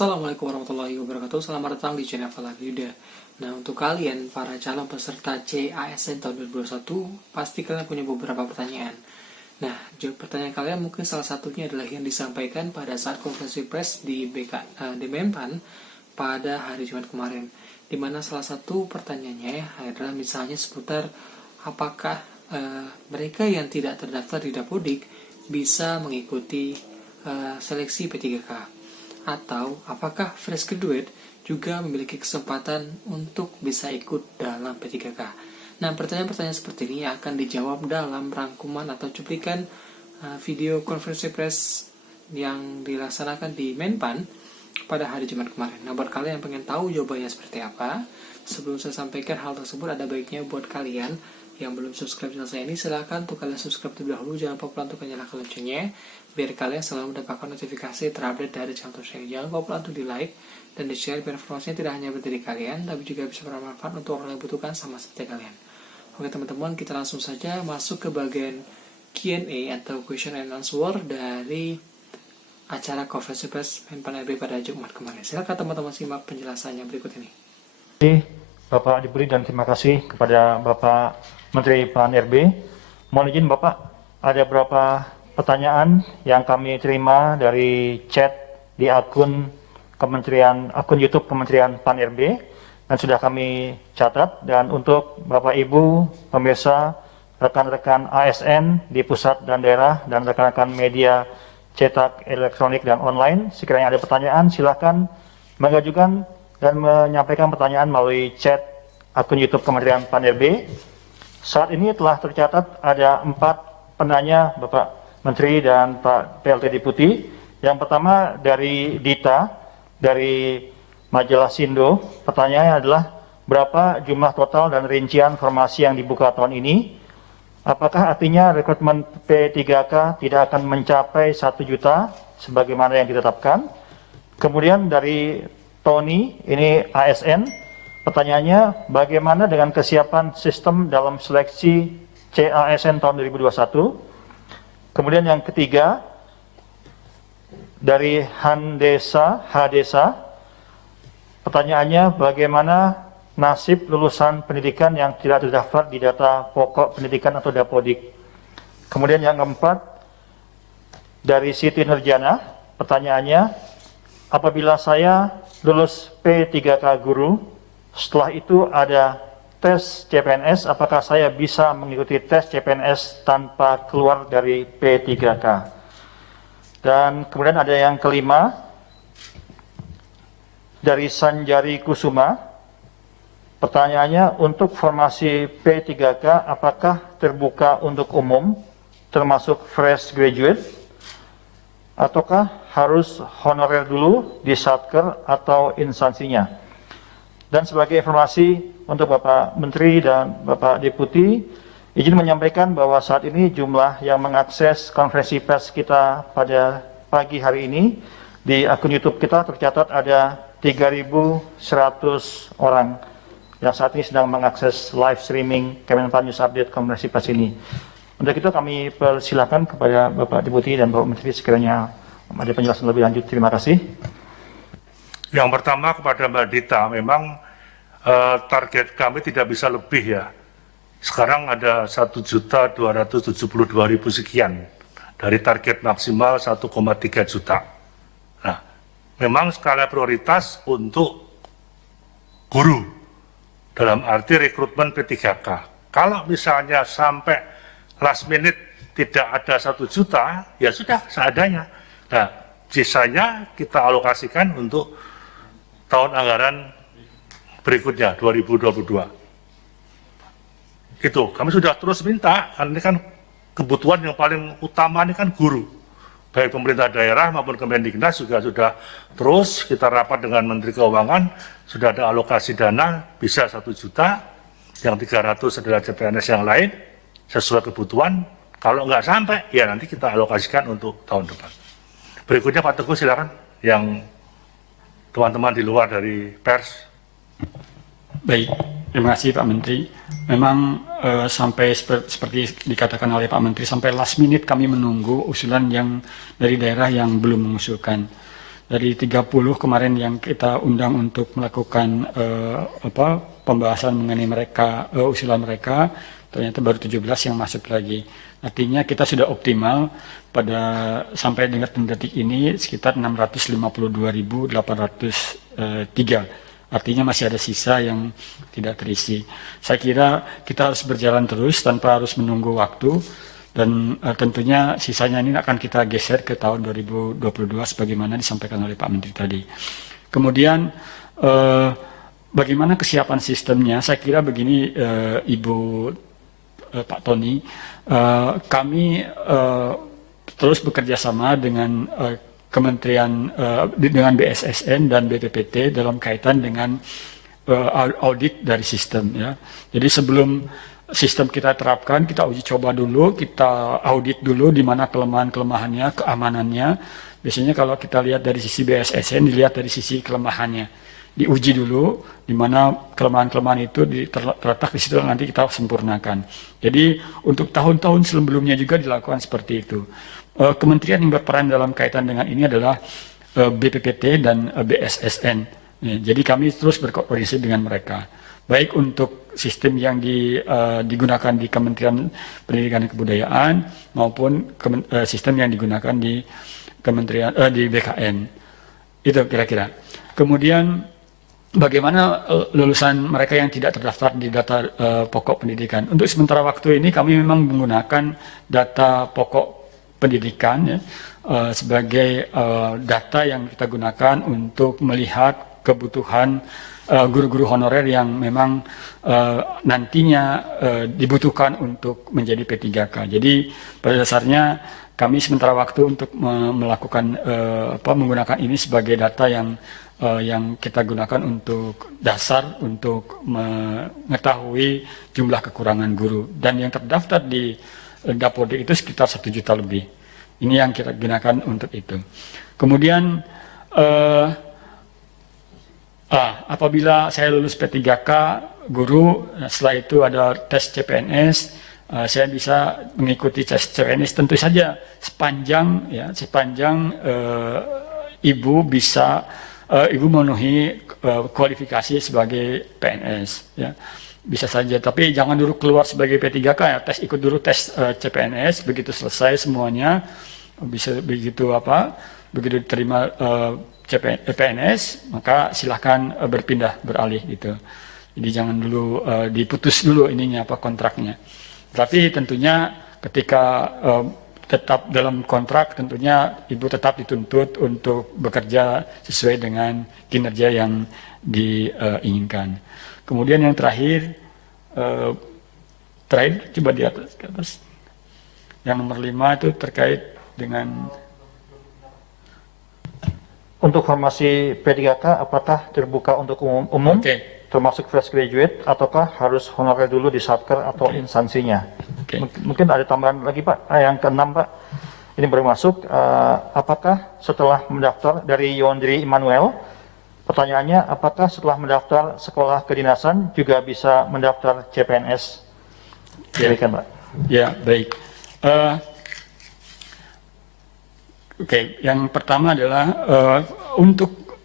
Assalamualaikum warahmatullahi wabarakatuh. Selamat datang di channel Falak Yuda. Nah, untuk kalian para calon peserta CASN tahun 2021, pasti kalian punya beberapa pertanyaan. Nah, jawab pertanyaan kalian mungkin salah satunya adalah yang disampaikan pada saat konferensi pers di Menpan pada hari Jumat kemarin, di mana salah satu pertanyaannya adalah misalnya seputar apakah mereka yang tidak terdaftar di Dapodik bisa mengikuti seleksi P3K, atau apakah fresh graduate juga memiliki kesempatan untuk bisa ikut dalam P3K. Nah, pertanyaan-pertanyaan seperti ini akan dijawab dalam rangkuman atau cuplikan video konferensi pers yang dilaksanakan di Menpan pada hari Jumat kemarin. Nah, buat kalian yang pengen tahu jawabannya seperti apa, sebelum saya sampaikan hal tersebut, ada baiknya buat kalian yang belum subscribe channel saya ini, silahkan untuk kalian subscribe terlebih dahulu. Jangan lupa untuk nyalakan loncengnya, biar kalian selalu mendapatkan notifikasi terupdate dari channel saya. Jangan lupa untuk di like dan di share, biar informasinya tidak hanya berdiri kalian, tapi juga bisa bermanfaat untuk orang yang butuhkan sama seperti kalian. Oke teman-teman, kita langsung saja masuk ke bagian Q&A atau question and answer dari acara konferensi pers Menpan RB pada Jumat kemarin. Silakan teman-teman simak penjelasannya berikut ini. Bapak Diberi, dan terima kasih kepada Bapak Menteri Pan RB. Mohon izin Bapak, ada beberapa pertanyaan yang kami terima dari chat di akun YouTube Kementerian Pan RB dan sudah kami catat. Dan untuk Bapak Ibu pemirsa, rekan-rekan ASN di pusat dan daerah, dan rekan-rekan media cetak, elektronik, dan online, sekiranya ada pertanyaan silakan mengajukan dan menyampaikan pertanyaan melalui chat akun YouTube Kementerian Pan RB. Saat ini telah tercatat ada 4 penanya, Bapak Menteri dan Pak PLT Deputi. Yang pertama dari Dita, dari majalah Sindo. Pertanyaannya adalah, berapa jumlah total dan rincian formasi yang dibuka tahun ini? Apakah artinya rekrutmen P3K tidak akan mencapai 1 juta sebagaimana yang ditetapkan? Kemudian dari Tony, ini ASN. Pertanyaannya, bagaimana dengan kesiapan sistem dalam seleksi CASN tahun 2021? Kemudian yang ketiga, dari Handesa, pertanyaannya, bagaimana nasib lulusan pendidikan yang tidak terdaftar di data pokok pendidikan atau Dapodik? Kemudian yang keempat, dari Siti Nurjana, pertanyaannya, apabila saya lulus P3K guru, setelah itu ada tes CPNS, apakah saya bisa mengikuti tes CPNS tanpa keluar dari P3K? Dan kemudian ada yang kelima, dari Sanjari Kusuma. Pertanyaannya, untuk formasi P3K apakah terbuka untuk umum, termasuk fresh graduate, ataukah harus honorer dulu di Satker atau instansinya? Dan sebagai informasi untuk Bapak Menteri dan Bapak Deputi, izin menyampaikan bahwa saat ini jumlah yang mengakses konferensi pers kita pada pagi hari ini di akun YouTube kita tercatat ada 3.100 orang yang saat ini sedang mengakses live streaming Kemenpan News Update konferensi pers ini. Untuk itu kami persilakan kepada Bapak Deputi dan Bapak Menteri sekiranya ada penjelasan lebih lanjut. Terima kasih. Yang pertama kepada Mbak Dita, memang target kami tidak bisa lebih ya. Sekarang ada 1.272.000 sekian dari target maksimal 1,3 juta. Nah, memang skala prioritas untuk guru dalam arti rekrutmen P3K. Kalau misalnya sampai last minute tidak ada 1 juta, ya sudah seadanya. Nah, sisanya kita alokasikan untuk tahun anggaran berikutnya 2022. Itu kami sudah terus minta, karena ini kan kebutuhan yang paling utama ini kan guru. Baik pemerintah daerah maupun Kemendiknas juga sudah terus kita rapat dengan Menteri Keuangan, sudah ada alokasi dana bisa 1 juta, yang 300 adalah CPNS yang lain sesuai kebutuhan. Kalau nggak sampai, ya nanti kita alokasikan untuk tahun depan. Berikutnya Pak Teguh silakan, yang teman-teman di luar dari pers. Baik, terima kasih Pak Menteri. Memang sampai seperti dikatakan oleh Pak Menteri, sampai last minute kami menunggu usulan yang dari daerah yang belum mengusulkan. Dari 30 kemarin yang kita undang untuk melakukan pembahasan mengenai mereka, usulan mereka, ternyata baru 17 yang masuk lagi. Artinya kita sudah optimal pada sampai dengan detik ini sekitar 652.803. Artinya masih ada sisa yang tidak terisi. Saya kira kita harus berjalan terus tanpa harus menunggu waktu. Dan tentunya sisanya ini akan kita geser ke tahun 2022 sebagaimana disampaikan oleh Pak Menteri tadi. Kemudian bagaimana kesiapan sistemnya? Saya kira begini, Ibu Pak Tony, kami terus bekerja sama dengan Kementerian dengan BSSN dan BPPT dalam kaitan dengan audit dari sistem. Ya. Jadi sebelum sistem kita terapkan, kita uji coba dulu, kita audit dulu di mana kelemahan-kelemahannya, keamanannya. Biasanya kalau kita lihat dari sisi BSSN, dilihat dari sisi kelemahannya. Diuji dulu, di mana kelemahan-kelemahan itu terletak di situ, nanti kita sempurnakan. Jadi untuk tahun-tahun sebelumnya juga dilakukan seperti itu. Kementerian yang berperan dalam kaitan dengan ini adalah BPPT dan BSSN. Jadi kami terus berkoordinasi dengan mereka. Baik untuk sistem yang digunakan di Kementerian Pendidikan dan Kebudayaan maupun sistem yang digunakan di Kementerian di BKN. Itu kira-kira. Kemudian bagaimana lulusan mereka yang tidak terdaftar di data pokok pendidikan? Untuk sementara waktu ini kami memang menggunakan data pokok pendidikan ya, sebagai data yang kita gunakan untuk melihat kebutuhan guru-guru honorer yang memang nantinya dibutuhkan untuk menjadi P3K. Jadi pada dasarnya kami sementara waktu untuk melakukan menggunakan ini sebagai data yang kita gunakan untuk dasar untuk mengetahui jumlah kekurangan guru, dan yang terdaftar di Dapodik itu sekitar 1 juta lebih. Ini yang kita gunakan untuk itu. Kemudian apabila saya lulus P3K guru, setelah itu ada tes CPNS, saya bisa mengikuti tes CPNS tentu saja sepanjang ibu bisa memenuhi kualifikasi sebagai PNS ya. Bisa saja, tapi jangan dulu keluar sebagai P3K ya, ikut dulu tes CPNS, begitu selesai semuanya begitu diterima PNS, maka silahkan beralih gitu. Jadi jangan dulu diputus dulu kontraknya. Tapi tentunya ketika tetap dalam kontrak, tentunya ibu tetap dituntut untuk bekerja sesuai dengan kinerja yang diinginkan. Kemudian yang terakhir coba di atas. Yang nomor 5 itu terkait dengan untuk formasi P3K apakah terbuka untuk umum, termasuk fresh graduate, ataukah harus honorer dulu di Satker atau instansinya? Mungkin ada tambahan lagi Pak, yang ke-6 Pak, ini baru masuk, apakah setelah mendaftar dari Yondri Immanuel, pertanyaannya apakah setelah mendaftar sekolah kedinasan juga bisa mendaftar CPNS? Silakan Pak. Ya, baik. Yang pertama adalah untuk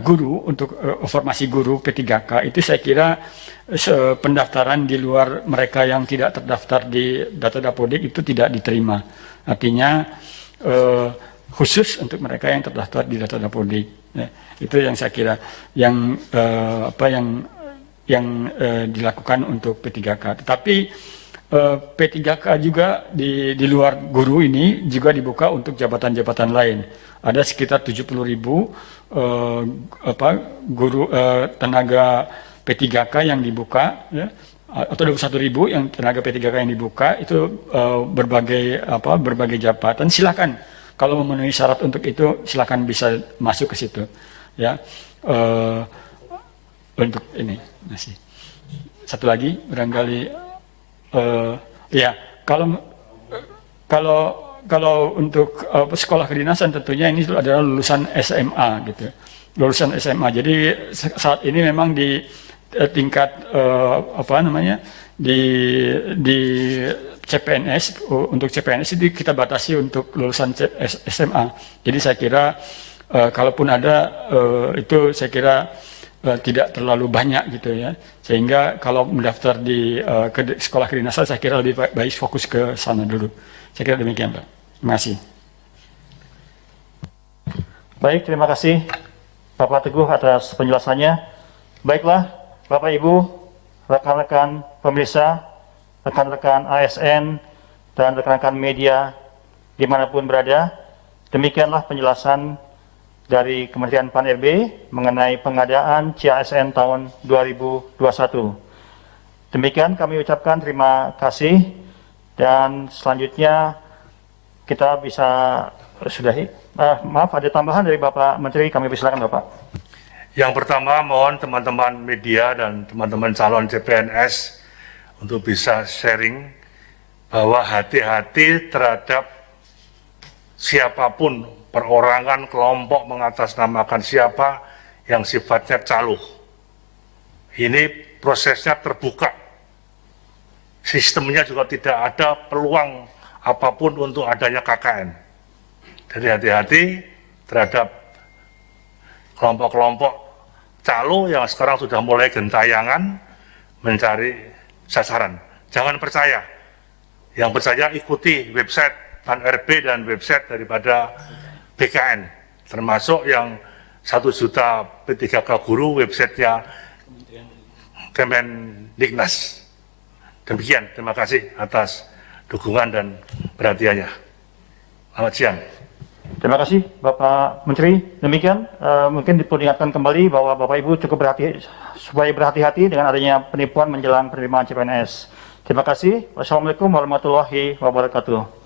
guru, untuk formasi guru P3K itu saya kira pendaftaran di luar mereka yang tidak terdaftar di data Dapodik itu tidak diterima. Artinya khusus untuk mereka yang terdaftar di data Dapodik. Ya, itu yang saya kira yang dilakukan untuk P3K. Tetapi P3K juga di luar guru ini juga dibuka untuk jabatan-jabatan lain. Ada sekitar 70.000 guru tenaga P3K yang dibuka, ya, atau 21.000 yang tenaga P3K yang dibuka itu berbagai jabatan. Silakan kalau memenuhi syarat untuk itu, silakan bisa masuk ke situ. Ya, untuk ini masih satu lagi barangkali. Ya, kalau untuk sekolah kedinasan tentunya ini adalah lulusan SMA gitu, lulusan SMA. Jadi saat ini memang di tingkat di CPNS, untuk CPNS itu kita batasi untuk lulusan SMA. Jadi saya kira kalaupun ada itu saya kira tidak terlalu banyak gitu ya. Sehingga kalau mendaftar di sekolah kedinasan saya kira lebih baik fokus ke sana dulu. Saya kira demikian, Pak. Terima kasih. Baik, terima kasih Bapak Teguh atas penjelasannya. Baiklah, Bapak Ibu, rekan-rekan pemirsa, rekan-rekan ASN, dan rekan-rekan media dimanapun berada, demikianlah penjelasan dari Kementerian Pan-RB mengenai pengadaan CASN tahun 2021. Demikian kami ucapkan terima kasih, dan selanjutnya kita bisa sudahi. Maaf, ada tambahan dari Bapak Menteri, kami persilakan Bapak. Yang pertama, mohon teman-teman media dan teman-teman calon CPNS untuk bisa sharing bahwa hati-hati terhadap siapapun, perorangan, kelompok mengatasnamakan siapa yang sifatnya calo. Ini prosesnya terbuka. Sistemnya juga tidak ada peluang apapun untuk adanya KKN. Jadi hati-hati terhadap kelompok-kelompok calo yang sekarang sudah mulai gentayangan mencari sasaran. Jangan percaya. Yang percaya ikuti website Pan-RB dan website daripada BKN. Termasuk yang 1 juta P3K guru websitenya Kemendiknas. Demikian, terima kasih atas dukungan dan perhatiannya. Selamat siang. Terima kasih Bapak Menteri. Demikian mungkin diingatkan kembali bahwa Bapak Ibu cukup supaya berhati-hati dengan adanya penipuan menjelang penerimaan CPNS. Terima kasih. Wassalamualaikum warahmatullahi wabarakatuh.